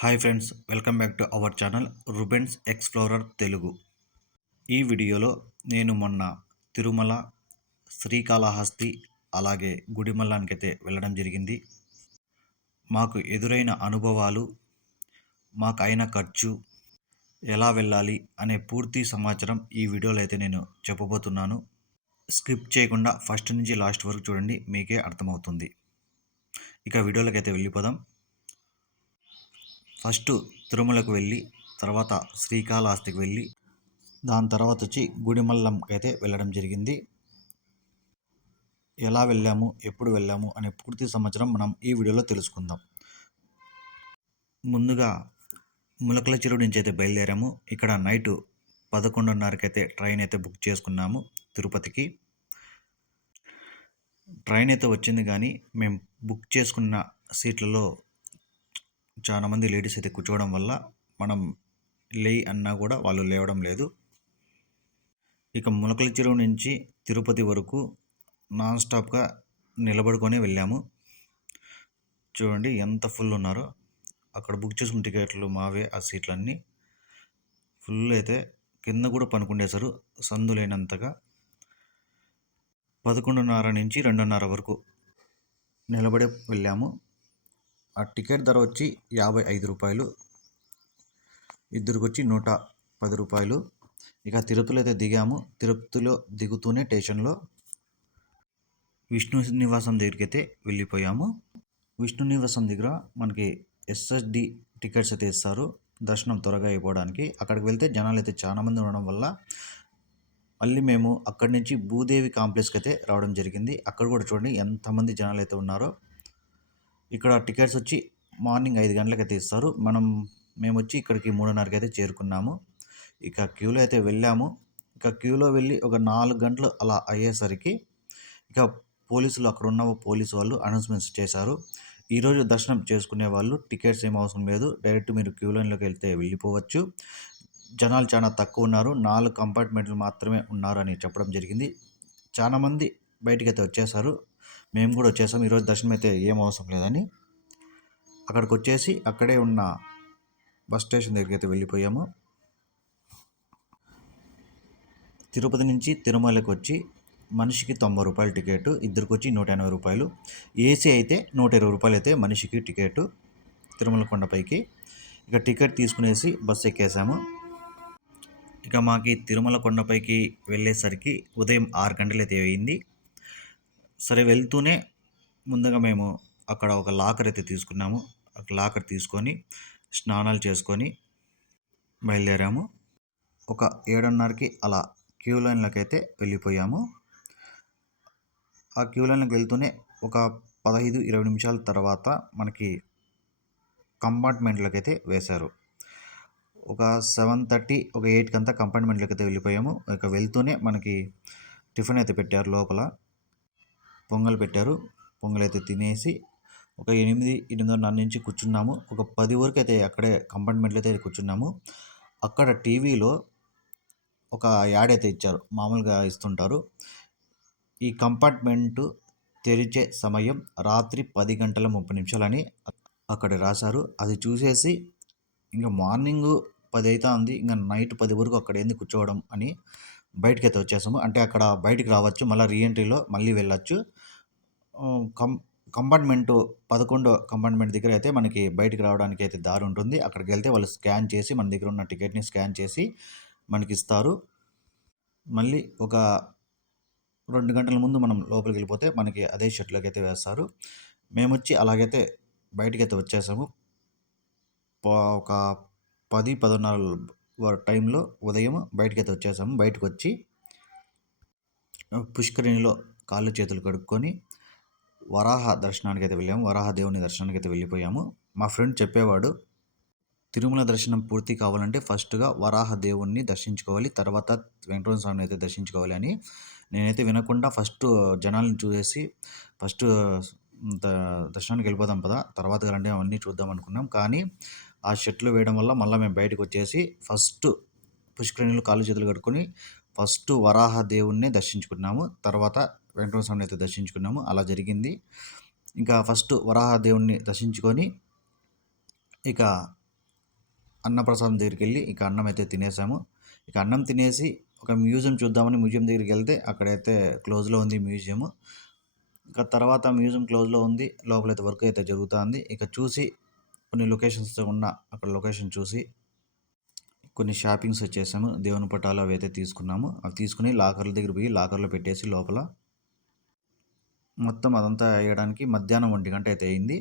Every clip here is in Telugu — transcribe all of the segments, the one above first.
Hi friends, welcome back to our channel Rubens explorer Telugu. ఈ వీడియోలో నేను మొన్న తిరుమల, శ్రీకాళహస్తి అలాగే గుడిమల్లానికైతే వెళ్ళడం జరిగింది. మాకు ఎదురైన అనుభవాలు, మాకైన ఖర్చు, ఎలా వెళ్ళాలి అనే పూర్తి సమాచారం ఈ వీడియోలో అయితే నేను చెప్పబోతున్నాను. స్కిప్ చేయకుండా ఫస్ట్ నుంచి లాస్ట్ వరకు చూడండి, మీకే అర్థమవుతుంది. ఇక వీడియోలోకైతే వెళ్ళిపోదాం. ఫస్ట్ తిరుమలకు వెళ్ళి, తర్వాత శ్రీకాళహస్తికి వెళ్ళి, దాని తర్వాత వచ్చి గుడిమల్లంకి అయితే వెళ్ళడం జరిగింది. ఎలా వెళ్ళాము, ఎప్పుడు వెళ్ళాము అనే పూర్తి సమాచారం మనం ఈ వీడియోలో తెలుసుకుందాం. ముందుగా ములకల చెరువు నుంచి అయితే బయలుదేరాము. ఇక్కడ నైటు 11:30కి అయితే ట్రైన్ అయితే బుక్ చేసుకున్నాము తిరుపతికి. ట్రైన్ అయితే వచ్చింది, కానీ మేము బుక్ చేసుకున్న సీట్లలో చాలామంది లేడీస్ అయితే కూర్చోవడం వల్ల మనం లేయి అన్నా కూడా వాళ్ళు లేవడం లేదు. ఇక ములకల చెరువు నుంచి తిరుపతి వరకు నాన్ స్టాప్గా నిలబడుకొని వెళ్ళాము. చూడండి ఎంత ఫుల్ ఉన్నారో. అక్కడ బుక్ చేసుకున్న టికెట్లు మావే, ఆ సీట్లన్నీ ఫుల్ అయితే కింద కూడా పనుకుండేశారు సందు లేనంతగా. 11:30 నుంచి 2:30 వరకు నిలబడే వెళ్ళాము. ఆ టికెట్ ధర వచ్చి 55 రూపాయలు, ఇద్దరికి వచ్చి 110 రూపాయలు. ఇక తిరుపతిలో అయితే దిగాము. తిరుపతిలో దిగుతూనే స్టేషన్లో విష్ణు నివాసం దగ్గరికి అయితే వెళ్ళిపోయాము. విష్ణు నివాసం దగ్గర మనకి ఎస్ఎస్డి టికెట్స్ అయితే ఇస్తారు దర్శనం త్వరగా అయిపోవడానికి. అక్కడికి వెళ్తే జనాలు అయితే చాలామంది ఉండడం వల్ల మళ్ళీ మేము అక్కడి నుంచి భూదేవి కాంప్లెక్స్కి అయితే రావడం జరిగింది. అక్కడ కూడా చూడండి ఎంతమంది జనాలు అయితే ఉన్నారో. ఇక్కడ టికెట్స్ వచ్చి మార్నింగ్ 5 గంటలకు అయితే ఇస్తారు. మేము వచ్చి ఇక్కడికి 3:30కి అయితే చేరుకున్నాము. ఇక క్యూలో అయితే వెళ్ళాము. ఇక క్యూలో వెళ్ళి ఒక 4 గంటలు అలా అయ్యేసరికి ఇక అక్కడ ఉన్న పోలీసు వాళ్ళు అనౌన్స్మెంట్స్ చేశారు. ఈరోజు దర్శనం చేసుకునే వాళ్ళు టికెట్స్ ఏం అవసరం లేదు, డైరెక్ట్ మీరు క్యూ లైన్లోకి వెళ్తే వెళ్ళిపోవచ్చు. జనాలు చాలా తక్కువ ఉన్నారు, 4 కంపార్ట్మెంట్లు మాత్రమే ఉన్నారు అని చెప్పడం జరిగింది. చాలామంది బయటికి అయితే వచ్చేసారు. మేము కూడా వచ్చేసాము. ఈరోజు దర్శనం అయితే ఏం అవసరం లేదని అక్కడికి వచ్చేసి అక్కడే ఉన్న బస్ స్టేషన్ దగ్గరికి అయితే వెళ్ళిపోయాము. తిరుపతి నుంచి తిరుమలకి వచ్చి మనిషికి 90 రూపాయల టికెట్, ఇద్దరికి వచ్చి 180 రూపాయలు. ఏసీ అయితే 120 రూపాయలు అయితే మనిషికి టికెట్ తిరుమల కొండపైకి. ఇక టికెట్ తీసుకునేసి బస్సు ఎక్కేసాము. ఇక మాకి తిరుమల కొండపైకి వెళ్ళేసరికి ఉదయం 6 గంటలు అయితే అయింది. సరే, వెళ్తూనే ముందుగా మేము అక్కడ ఒక లాకర్ అయితే తీసుకున్నాము. ఒక లాకర్ తీసుకొని స్నానాలు చేసుకొని బయలుదేరాము. ఒక 7:30కి అలా క్యూ లైన్లోకి అయితే వెళ్ళిపోయాము. ఆ క్యూ లైన్లోకి వెళ్తూనే ఒక 15-20 నిమిషాల తర్వాత మనకి కంపార్ట్మెంట్లోకి అయితే వేశారు. ఒక 7:30, ఒక 8కి అంతా కంపార్ట్మెంట్లోకి అయితే వెళ్ళిపోయాము. ఇక వెళ్తూనే మనకి టిఫిన్ అయితే పెట్టారు లోపల. పొంగల్ పెట్టారు. పొంగల్ అయితే తినేసి ఒక 8-8:30 నుంచి కూర్చున్నాము. ఒక 10 వరకు అయితే అక్కడే కంపార్ట్మెంట్లో అయితే కూర్చున్నాము. అక్కడ టీవీలో ఒక యాడ్ అయితే ఇచ్చారు, మామూలుగా ఇస్తుంటారు. ఈ కంపార్ట్మెంటు తెరిచే సమయం రాత్రి 10:30 అని అక్కడ రాశారు. అది చూసేసి ఇంకా మార్నింగ్ 10 అవుతా ఉంది, ఇంకా నైట్ 10 వరకు అక్కడ ఎందుకు కూర్చోవడం అని బయటకైతే వచ్చేసాము. అంటే అక్కడ బయటికి రావచ్చు, మళ్ళీ రీఎంట్రీలో మళ్ళీ వెళ్ళచ్చు. కంపార్ట్మెంటు 11 కంపార్ట్మెంట్ దగ్గర అయితే మనకి బయటికి రావడానికి అయితే దారి ఉంటుంది. అక్కడికి వెళ్తే వాళ్ళు స్కాన్ చేసి మన దగ్గర ఉన్న టికెట్ని స్కాన్ చేసి మనకి ఇస్తారు. మళ్ళీ ఒక 2 గంటల ముందు మనం లోపలికి వెళ్ళిపోతే మనకి అదే షెడ్లోకి అయితే వేస్తారు. మేము వచ్చి అలాగైతే బయటకైతే వచ్చేసాము. ఒక 10-11 టైంలో ఉదయం బయటకైతే వచ్చేసాము. బయటకు వచ్చి పుష్కరిణిలో కాళ్ళు చేతులు కడుక్కొని వరాహ దర్శనానికి అయితే వెళ్ళాము. వరాహ దేవుని దర్శనానికి అయితే వెళ్ళిపోయాము. మా ఫ్రెండ్ చెప్పేవాడు, తిరుమల దర్శనం పూర్తి కావాలంటే ఫస్ట్గా వరాహ దేవుణ్ణి దర్శించుకోవాలి, తర్వాత వెంకటరమణ స్వామిని అయితే దర్శించుకోవాలి అని. నేనైతే వినకుండా ఫస్ట్ జనాలను చూసేసి ఫస్ట్ దర్శనానికి వెళ్ళిపోదాం పదా, తర్వాత కలంటే అవన్నీ చూద్దాం అనుకున్నాం. కానీ ఆ షెట్లు వేయడం వల్ల మళ్ళీ మేము బయటకు వచ్చేసి ఫస్ట్ పుష్కరిణిలో కాళ్ళు చేతులు కట్టుకొని ఫస్ట్ వరాహ దేవుణ్ణి దర్శించుకున్నాము, తర్వాత వెంకటరమణ స్వామిని అయితే దర్శించుకున్నాము. అలా జరిగింది. ఇంకా ఫస్ట్ వరాహ దేవుణ్ణి దర్శించుకొని ఇక అన్నప్రసాదం దగ్గరికి వెళ్ళి ఇక అన్నం అయితే తినేసాము. ఇక అన్నం తినేసి ఒక మ్యూజియం చూద్దామని మ్యూజియం దగ్గరికి వెళ్తే అక్కడైతే క్లోజ్లో ఉంది మ్యూజియం. ఇక తర్వాత మ్యూజియం క్లోజ్లో ఉంది, లోపలైతే వర్క్ అయితే జరుగుతుంది. ఇక చూసి కొన్ని లొకేషన్స్ ఉన్న అక్కడ లొకేషన్ చూసి కొన్ని షాపింగ్స్ చేసాము. దేవుని పటాలు అవి అయితే తీసుకున్నాము. అవి తీసుకుని లాకర్ల దగ్గర పోయి లాకర్లో పెట్టేసి లోపల మొత్తం అదంతా వేయడానికి మధ్యాహ్నం 1 గంట అయితే అయింది.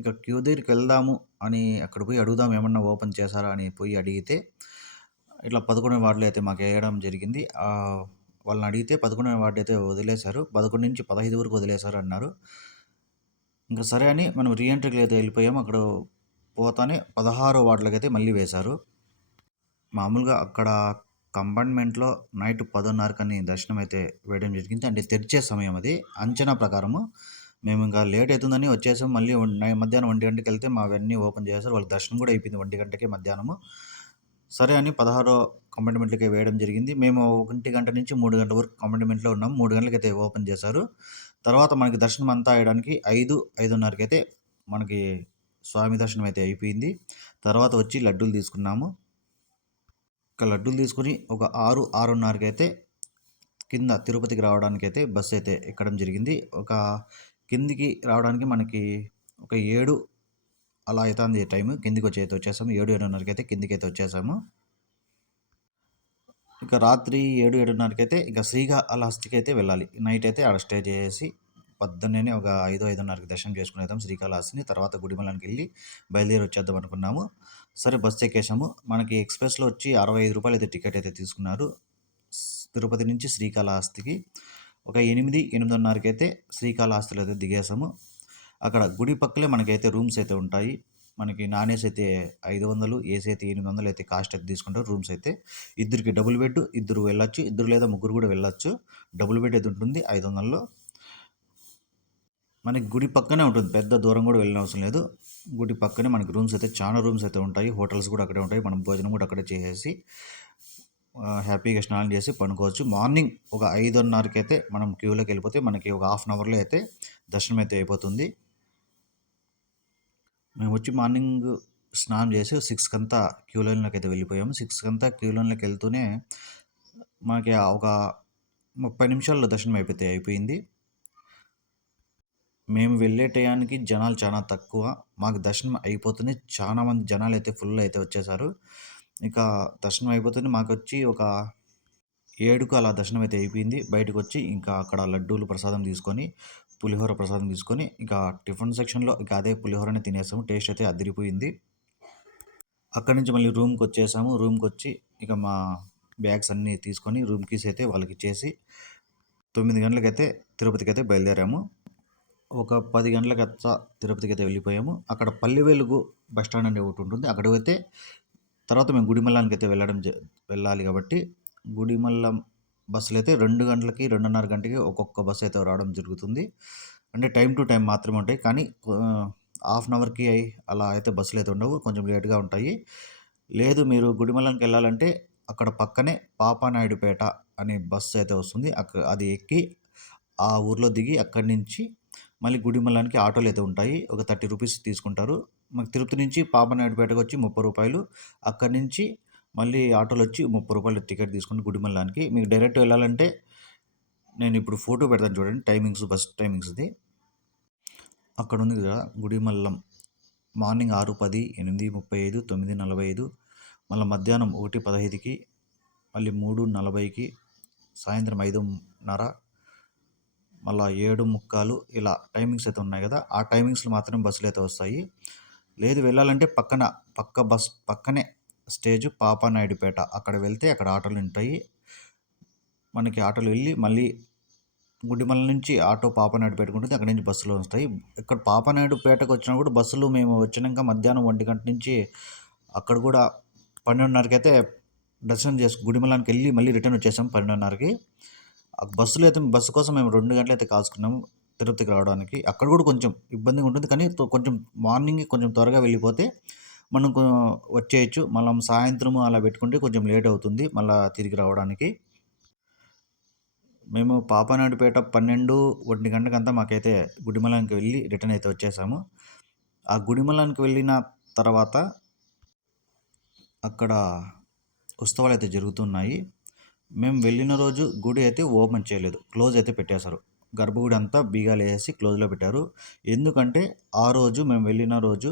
ఇక క్యూ దగ్గరికి వెళ్దాము అని అక్కడ పోయి అడుగుదాం ఏమన్నా ఓపెన్ చేశారా అని పోయి అడిగితే ఇట్లా 11వ వార్డులో అయితే మాకు వేయడం జరిగింది. వాళ్ళని అడిగితే 11వ వార్డు అయితే వదిలేశారు. 11 నుంచి 15 వరకు వదిలేశారు అన్నారు. ఇంకా సరే అని మనం రీఎంట్రీకి అయితే వెళ్ళిపోయాము. అక్కడ పోతానే 16వ వార్డులోకి అయితే మళ్ళీ వేశారు. మామూలుగా అక్కడ కంపార్ట్మెంట్లో నైట్ 10:30 దర్శనం అయితే వేయడం జరిగింది. అంటే తెరిచే సమయం అది. అంచనా ప్రకారము మేము ఇంకా లేట్ అవుతుందని వచ్చేసాం. మళ్ళీ మధ్యాహ్నం 1 గంటకి వెళ్తే మావన్నీ ఓపెన్ చేశారు. వాళ్ళకి దర్శనం కూడా అయిపోయింది 1 గంటకే మధ్యాహ్నము. సరే అని 16 కంపార్ట్మెంట్లకి వేయడం జరిగింది. మేము 1 గంట నుంచి 3 గంటల వరకు కంపార్ట్మెంట్లో ఉన్నాము. 3 గంటలకైతే ఓపెన్ చేశారు. తర్వాత మనకి దర్శనం అంతా అయ్యడానికి 5:30కి అయితే మనకి స్వామి దర్శనం అయితే అయిపోయింది. తర్వాత వచ్చి లడ్డూలు తీసుకున్నాము. ఇక లడ్డూలు తీసుకుని ఒక 6:30కి అయితే కింద తిరుపతికి రావడానికి అయితే బస్సు అయితే ఎక్కడం జరిగింది. ఒక కిందికి రావడానికి మనకి ఒక 7 అలా అవుతుంది టైము. కిందికి వచ్చేసాము. 7:30కి అయితే కిందికి వచ్చేసాము. ఇక రాత్రి 7:30కి అయితే ఇక శ్రీకాళహస్తికి అయితే వెళ్ళాలి. నైట్ అయితే ఆడ స్టే చేసి పొద్దున్నే ఒక 5:30కి దర్శనం చేసుకునేద్దాం శ్రీకాళహస్తిని. తర్వాత గుడిమలానికి వెళ్ళి బయలుదేరి వచ్చేద్దాం అనుకున్నాము. సరే బస్సు ఎక్కేసాము. మనకి ఎక్స్ప్రెస్లో వచ్చి 65 రూపాయలు అయితే టికెట్ అయితే తీసుకున్నారు. తిరుపతి నుంచి శ్రీకాళహస్తికి ఒక 8:30కి అయితే శ్రీకాళహస్తిలో అయితే దిగేసాము. అక్కడ గుడి పక్కలే మనకైతే రూమ్స్ అయితే ఉంటాయి. మనకి నాన్ ఏసీ అయితే 500, ఏసీ అయితే 800 అయితే కాస్ట్ అయితే తీసుకుంటారు రూమ్స్ అయితే. ఇద్దరికి డబుల్ బెడ్, ఇద్దరు వెళ్ళొచ్చు. ఇద్దరు లేదా ముగ్గురు కూడా వెళ్ళొచ్చు. డబుల్ బెడ్ అయితే ఉంటుంది 500లో. మనకి గుడి పక్కనే ఉంటుంది. పెద్ద దూరం కూడా వెళ్ళిన అవసరం లేదు. గుడి పక్కనే మనకి రూమ్స్ అయితే చాలా రూమ్స్ అయితే ఉంటాయి. హోటల్స్ కూడా అక్కడే ఉంటాయి. మనం భోజనం కూడా అక్కడే చేసేసి హ్యాపీగా స్నానం చేసి పనుకోవచ్చు. మార్నింగ్ ఒక 5:30కి అయితే మనం క్యూలోకి వెళ్ళిపోతే మనకి ఒక హాఫ్ అన్ అవర్లో అయితే దర్శనం అయితే అయిపోతుంది. మేము వచ్చి మార్నింగ్ స్నానం చేసి 6కి అంతా క్యూ లైన్లోకి అయితే వెళ్ళిపోయాము. 6కి అంతా క్యూ లైన్లోకి వెళ్తూనే మనకి ఒక 30 నిమిషాల్లో దర్శనం అయిపోయింది. మేము వెళ్ళే టయానికి జనాలు చాలా తక్కువ. మాకు దర్శనం అయిపోతుంది. చాలా మంది జనాలు అయితే ఫుల్ అయితే వచ్చేసారు. ఇక దర్శనం అయిపోతుంది. మాకొచ్చి ఒక 7కు అలా దర్శనం అయితే అయిపోయింది. బయటకు వచ్చి ఇంకా అక్కడ లడ్డూలు ప్రసాదం తీసుకొని, పులిహోర ప్రసాదం తీసుకొని ఇక టిఫిన్ సెక్షన్లో ఇక అదే పులిహోరనే తినేసాము. టేస్ట్ అయితే అదిరిపోయింది. అక్కడి నుంచి మళ్ళీ రూమ్కి వచ్చేసాము. రూమ్కి వచ్చి ఇక మా బ్యాగ్స్ అన్నీ తీసుకొని రూమ్ కీస్ అయితే వాళ్ళకి ఇచ్చేసి 9 గంటలకైతే తిరుపతికి అయితే బయలుదేరాము. ఒక 10 గంటలకు తిరుపతికి అయితే వెళ్ళిపోయాము. అక్కడ పల్లె వెలుగు బస్ స్టాండ్ అనేది ఒకటి ఉంటుంది. అక్కడికి అయితే తర్వాత మేము గుడిమల్లానికి అయితే వెళ్ళాలి కాబట్టి గుడిమల్లం బస్సులు అయితే 2 గంటలకి 2:30 గంటకి ఒక్కొక్క బస్సు అయితే రావడం జరుగుతుంది. అంటే టైం టు టైం మాత్రమే ఉంటాయి. కానీ హాఫ్ అన్ అవర్కి అలా అయితే బస్సులు అయితే ఉండవు. కొంచెం లేట్గా ఉంటాయి. లేదు మీరు గుడిమల్లానికి వెళ్ళాలంటే అక్కడ పక్కనే పాపానాయుడుపేట అనే బస్సు అయితే వస్తుంది. అది ఎక్కి ఆ ఊర్లో దిగి అక్కడి నుంచి మళ్ళీ గుడిమల్లానికి ఆటోలు అయితే ఉంటాయి. ఒక 30 రూపీస్ తీసుకుంటారు. మాకు తిరుపతి నుంచి పాపనాయుడుపేటకు వచ్చి 30 రూపాయలు. అక్కడి నుంచి మళ్ళీ ఆటోలో వచ్చి 30 రూపాయలు టికెట్ తీసుకుని గుడిమల్లానికి. మీకు డైరెక్ట్ వెళ్ళాలంటే నేను ఇప్పుడు ఫోటో పెడతాను చూడండి. టైమింగ్స్ బస్ టైమింగ్స్ది అక్కడ ఉంది కదా గుడిమల్లం. మార్నింగ్ 6:10, 8:35, 9:45, మళ్ళీ మధ్యాహ్నం 1:15కి, మళ్ళీ 3:40కి, సాయంత్రం 5:30, మళ్ళీ 7:45 ఇలా టైమింగ్స్ అయితే ఉన్నాయి కదా. ఆ టైమింగ్స్లో మాత్రమే బస్సులు అయితే వస్తాయి. లేదు వెళ్ళాలంటే పక్కనే స్టేజ్ పాపానాయుడుపేట. అక్కడ వెళ్తే అక్కడ ఆటోలు ఉంటాయి. మనకి ఆటోలు వెళ్ళి మళ్ళీ గుడిమల్ల నుంచి ఆటో పాపనాయుడుపేటకు ఉంటుంది. అక్కడి నుంచి బస్సులు వస్తాయి. ఇక్కడ పాపనాయుడుపేటకు వచ్చినా కూడా బస్సులు మేము వచ్చినాక మధ్యాహ్నం 1 గంట నుంచి అక్కడ కూడా 12:30కి అయితే దర్శనం గుడిమల్లానికి వెళ్ళి మళ్ళీ రిటర్న్ వచ్చేసాం 12:30కి. బస్సు కోసం మేము 2 గంటలు అయితే కాసుకున్నాము తిరుపతికి రావడానికి. అక్కడ కూడా కొంచెం ఇబ్బందిగా ఉంటుంది. కానీ కొంచెం మార్నింగ్ కొంచెం త్వరగా వెళ్ళిపోతే మనం వచ్చేయచ్చు. మళ్ళీ సాయంత్రం అలా పెట్టుకుంటే కొంచెం లేట్ అవుతుంది మళ్ళీ తిరిగి రావడానికి. మేము పాపనాయుడుపేట 12, 1 గంటకంతా మాకైతే గుడిమలానికి వెళ్ళి రిటర్న్ అయితే వచ్చేసాము. ఆ గుడిమలానికి వెళ్ళిన తర్వాత అక్కడ ఉత్సవాలు అయితే జరుగుతున్నాయి. మేము వెళ్ళిన రోజు గుడి అయితే ఓపెన్ చేయలేదు, క్లోజ్ అయితే పెట్టేశారు. గర్భగుడి అంతా బీగాలు వేసి క్లోజ్లో పెట్టారు. ఎందుకంటే ఆ రోజు మేము వెళ్ళిన రోజు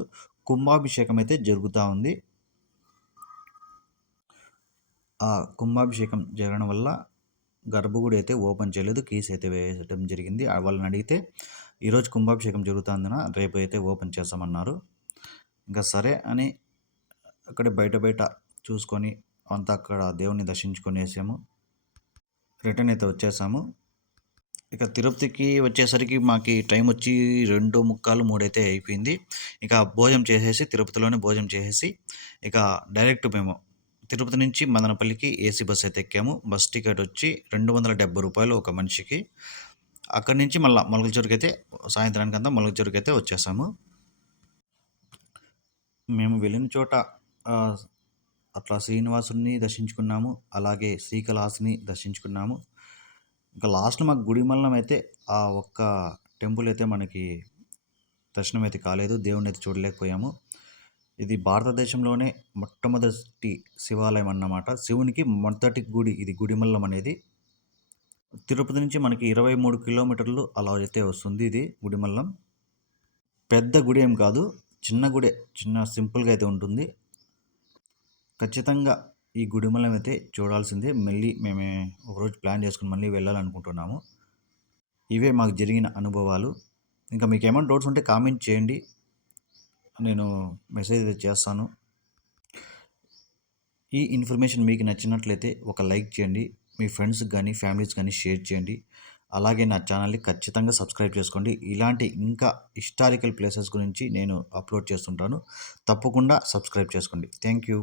కుంభాభిషేకం అయితే జరుగుతూ ఉంది. ఆ కుంభాభిషేకం జరగడం వల్ల గర్భగుడి అయితే ఓపెన్ చేయలేదు, కీస్ అయితే వేయడం జరిగింది. వాళ్ళని అడిగితే ఈరోజు కుంభాభిషేకం జరుగుతుందన, రేపు అయితే ఓపెన్ చేస్తామన్నారు. ఇంకా సరే అని అక్కడ బయట బయట చూసుకొని అంతా అక్కడ దేవుని దర్శించుకొనేసాము. రిటర్న్ అయితే వచ్చేసాము. ఇక తిరుపతికి వచ్చేసరికి మాకు టైం వచ్చి 2:45, 3 అయితే అయిపోయింది. ఇక భోజనం చేసేసి తిరుపతిలోనే భోజనం చేసేసి ఇక డైరెక్ట్ మేము తిరుపతి నుంచి మదనపల్లికి ఏసీ బస్ అయితే ఎక్కాము. బస్ టికెట్ వచ్చి రూ. 270 ఒక మనిషికి. అక్కడి నుంచి మళ్ళీ మొలకలచెరువుకి అయితే సాయంత్రానికంతా మొలకలచెరువుకి అయితే వచ్చేసాము. మేము వెళ్ళిన చోట అట్లా శ్రీనివాసుని దర్శించుకున్నాము, అలాగే శ్రీకాళహస్తిని దర్శించుకున్నాము. ఇంకా లాస్ట్లో మాకు గుడిమల్లం అయితే ఆ ఒక్క టెంపుల్ అయితే మనకి దర్శనం అయితే కాలేదు, దేవుని అయితే చూడలేకపోయాము. ఇది భారతదేశంలోనే మొట్టమొదటి శివాలయం అన్నమాట. శివునికి మొదటి గుడి ఇది గుడిమల్లం అనేది. తిరుపతి నుంచి మనకి 23 కిలోమీటర్లు అలా అయితే వస్తుంది ఇది గుడిమల్లం. పెద్ద గుడి ఏం కాదు, చిన్న గుడే, చిన్న సింపుల్గా అయితే ఉంటుంది. ఖచ్చితంగా ఈ గుడిమల్లం అయితే చూడాల్సిందే. మళ్ళీ మేము ఒకరోజు ప్లాన్ చేసుకుని మళ్ళీ వెళ్ళాలనుకుంటున్నాము. ఇవే మాకు జరిగిన అనుభవాలు. ఇంకా మీకు ఏమైనా డౌట్స్ ఉంటే కామెంట్ చేయండి, నేను మెసేజ్ అయితే చేస్తాను. ఈ ఇన్ఫర్మేషన్ మీకు నచ్చినట్లయితే ఒక లైక్ చేయండి, మీ ఫ్రెండ్స్కి కానీ ఫ్యామిలీస్ కానీ షేర్ చేయండి. అలాగే నా ఛానల్ని ఖచ్చితంగా సబ్స్క్రైబ్ చేసుకోండి. ఇలాంటి ఇంకా హిస్టారికల్ ప్లేసెస్ గురించి నేను అప్లోడ్ చేస్తుంటాను. తప్పకుండా సబ్స్క్రైబ్ చేసుకోండి. Thank you.